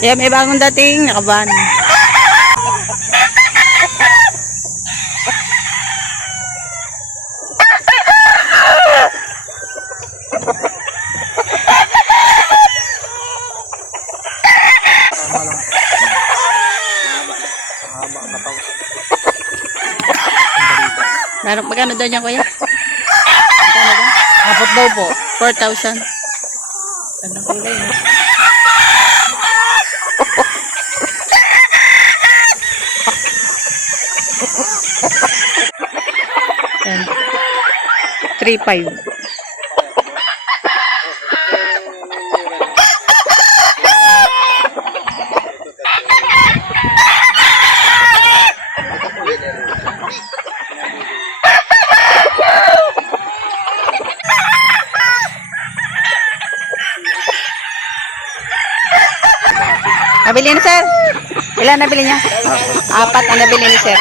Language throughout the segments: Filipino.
Kaya may bagong dating, nakaban. Meron, magkano daw niya, kuya? Magkano daw? Apat daw po. 4,000. Gandang kulay, no? Ayan. 3,500. Nabili ni sir? Ilan nabili niya? Apat ang nabili ni sir.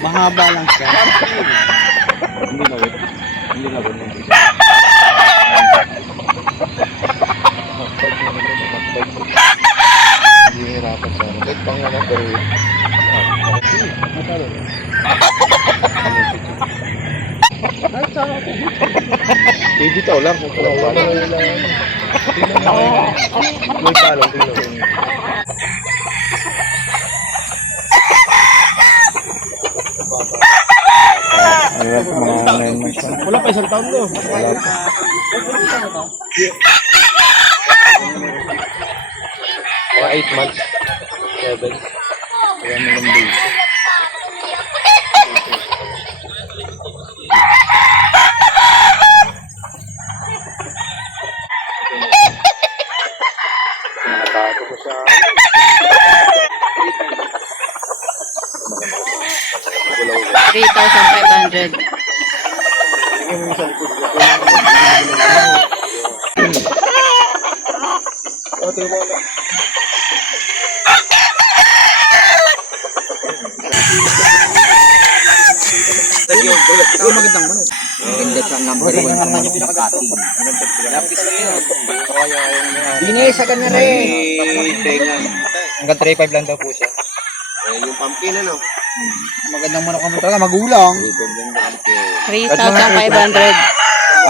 Mahaba lang siya. Hindi lawit. Hindi lawit. Hindi hirapan sa ano. Kahit pang ano, pero bibitaw lang. May palong. Ayan, mga 9 months na. Wala pa isang taon ko. Wala pa. Mga 8 months. 7. Kaya mga days. Nakato ko sa 3,500. Ito magandang manok. Ganda sa number 1 sa mga pinakating. Lapis na yun. Binis, sa kanya rin. hanggang 3.5 lang daw po siya. Yung pumpkin ano? Magandang manok naman talaga, magulang. 3,500.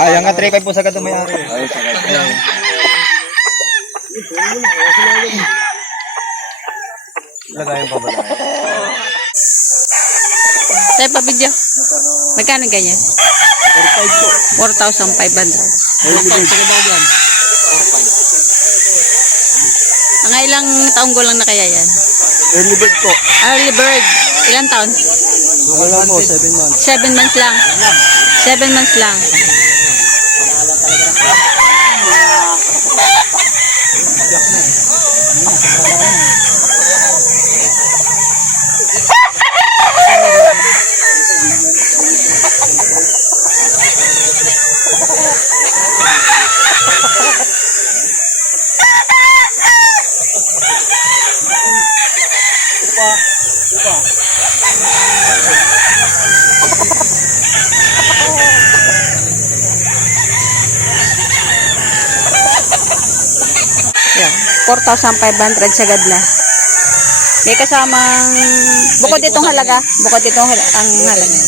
Ay, hanggang 3.5 po sa ganda may-ari. Ay, sa kanya. Lagayan pa ba lang? Tayo pa video. Magkano ganyan? 4,500. Ang ilang taong gulang na kaya yan? Early bird po. Early bird. Ilang taon? Wala po, 7 months. 7 months lang. 7 months lang. Yeah, 4,500 sagad na. May kasamang bukod itong halaga, bukod itong ang halaga.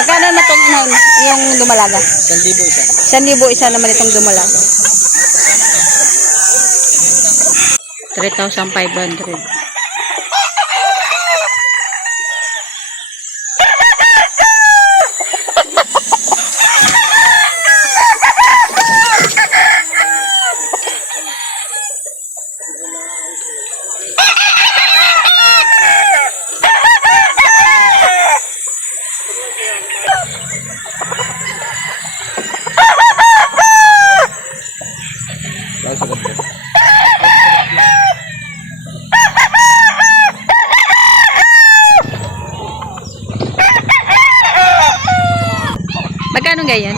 Magkano na itong yung dumalaga? 1,000 isa. 1,000 isa naman itong dumalaga. 3,500. Lalo sa ganda. ganyan?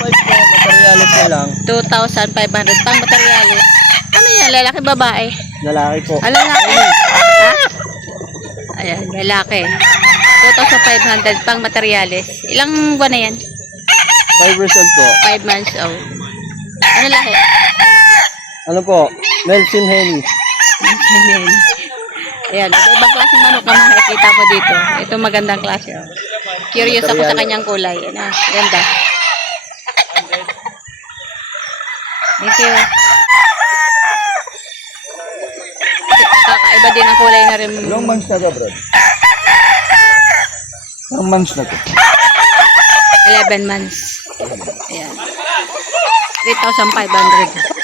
5 po, materialis na lang. 2,500 pang materyales. Ano yan? Lalaki, babae? Lalaki po. Ah, lalaki. Ha? Ayan, lalaki. 2,500 pang materyales. Ilang buwan na yan? 5 years old po. 5 months old. Ano lahi? Ano po? Nelson Henny. Ayan, ibang klaseng manok na makikita mo dito. Ito magandang klase. Oh. Curious ako sa kanyang kulay. Ano, ganda. Thank you. Kakaiba din ang kulay na rin. Ilang months na to, bro? Ilang months na to? 11 months. Ayan. 3,500.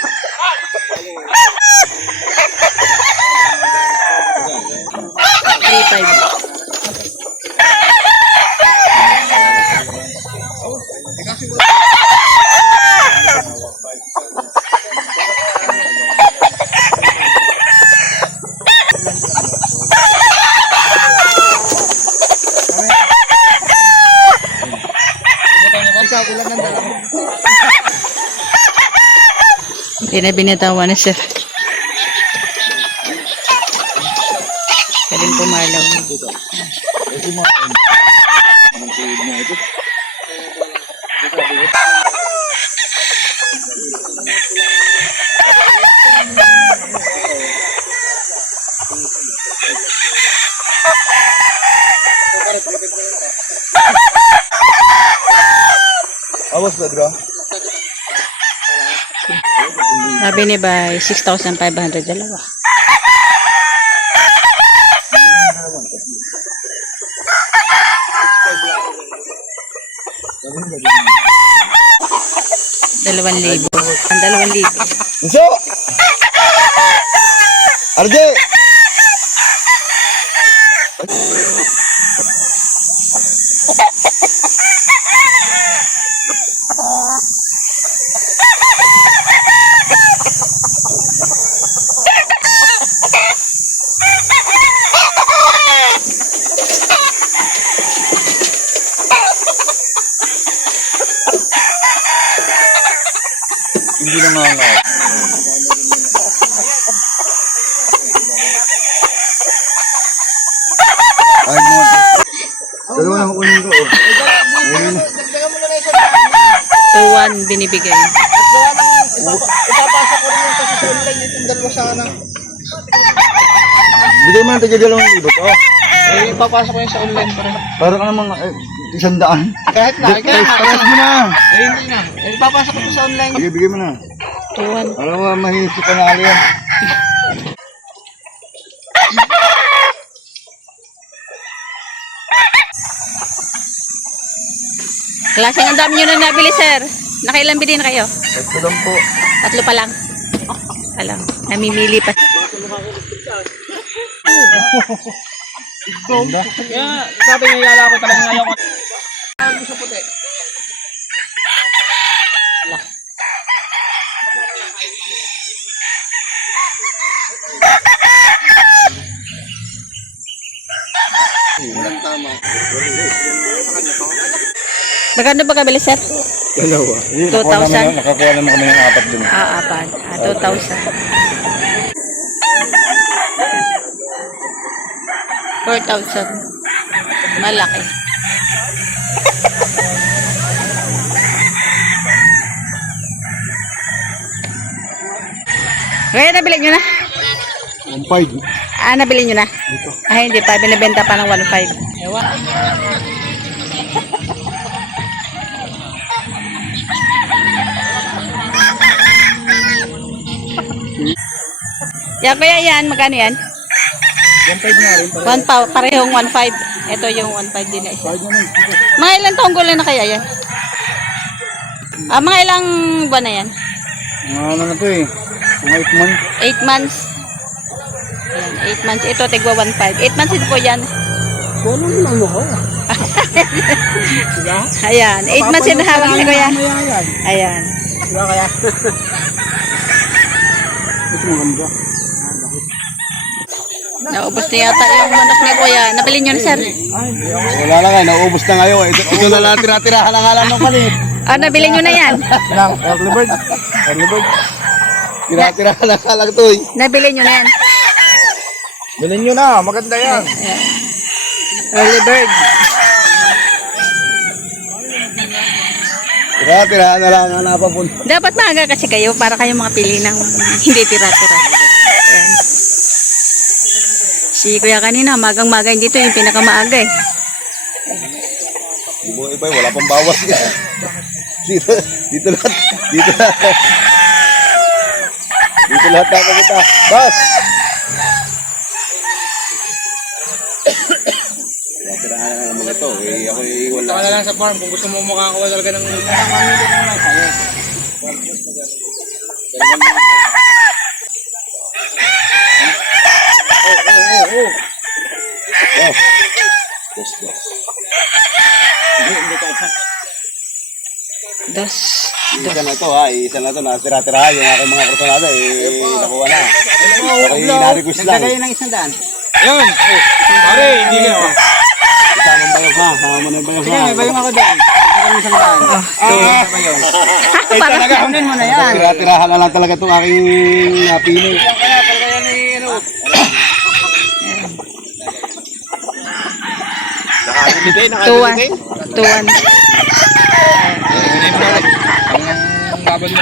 Hindi na binitawan na sir. Galing pumalaw. Awas na, bro? Sabi ni Bay, 6,500 dalawa. Dalawang libo. Ang 2,000. Bunso! Arje! Hindi na mga ay mo. Dalawa na kunin ko. Ayun. 2,100 binibigay. Ipapasa ko rin yung kasi sa online itong dalawa sana. Bigay mo ng taga 2,000 to. Eh, ipapasok ko yun sa online para. Para ka namang 100. Kahit na, Pares mo na. Eh, hindi na. Eh, ipapasok ko yun sa online. Bigay mo na. 2,100. Alam mo, mahirap sa panalo yan. Klaseng ang dami nyo na nabili, sir. Nakailan bilhin na kayo? Ito lang po. 3 pa lang. Alam, namimili pa. Kaya, sabi niya, yala ko talaga ngayon ko. Gusto puti. Magkano ba kabili, sir? Dalawa. 2,000? Nakakuha naman kami ng 4 dun. Apat. 2,000. 4,000. Malaki. Kaya nabili nyo na? 1.5. Ah, nabili nyo na? Ah, hindi pa. Binibenta pa ng 1,500. Ewa. Yan, kuya yan. Magkano yan? 1.5 na rin. 1 pa, parehong 1,500. Ito yung 1,500 din na isa. Mga ilang taong gulang na kaya yan? Ah, mga ilang buwan na yan? Ano na to eh. Mga 8 months. 8 months. Ayan, 8 months. Ito, tigwa 1,500. 8 months din po yan. Ano naman mo ko? Ayan, 8 months din hawak ni kuya. Ayan. Diba kaya? Ito maganda. Naubos na yata yung manok ni Kuya. Nabili nyo na, sir? Wala lang nga, naubos na ngayon. Ito na lang tira-tirahan ang alam ng palit. Ah, nabili nyo na yan? Lang, early bird. Early bird. Tira-tirahan ang alam to eh. Nabili nyo na yan? Bilhin nyo na, maganda yan. Early bird. Tira-tirahan na lang ang napapunta. Dapat maaga kasi kayo para kayo makapili ng hindi tira-tira. Ayan. Si Kuya kanina, magang-maga dito yung pinakamaaga eh. Iba, wala pang bawas yan. Dito lahat. Dito lahat nakakita. Bas! Tira-tirahan na naman ito. Eh, ako wala. Punta ka na lang sa farm kung gusto mo makakuha talaga ng Oh. Dos. Isa na ito ha, isa na ito na tira-tirahan yung aking mga personada nakuha na. Ako'y na-request lang. Nagkagay ng 100. Ayun! Pare, hindi ka naman. Isama mo bayong ha, sama mo na yung bayong Sige, ha. may bayong ako dyan. Nagkagay ng 100. May bayong. Kunin mo na yan. Tira-tirahan na lang talaga itong aking napili. Tuwan. Tuwan. Babad mo.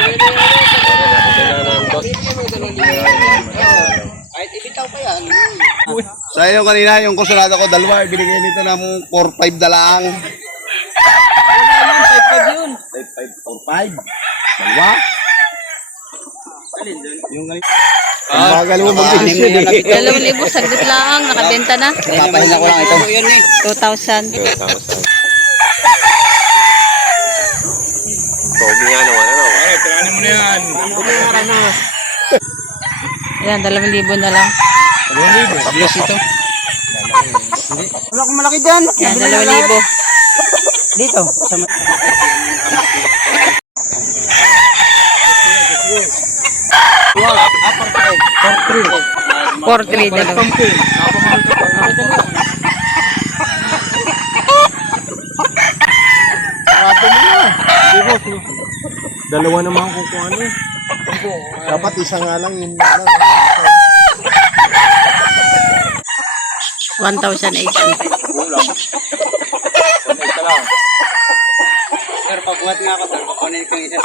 Sa iyo kanina, yung kusunada ko, dalawa, binigay nito ng 4-5 na lang. 5 yun. 4-5? Dalawa? Yung ganito. Ang bagal mo mag-inis yun eh. 2,000 saglit lang, nakabenta na. Papahinga ko lang ito. 2,000. Pogi nga naman, ano? Ay, tiranin mo na yan. Yan, 2,000 na lang. 2,000. Tablos ito. Wala akong malaki dyan. Yan, 2,000. Dito. Sa 4,300 dalawa. Dalawa naman kung ano. Dapat isa nga lang yun. 1,800. Sir, pagbuhat nga ako, sir. Kukunin ko yung isa.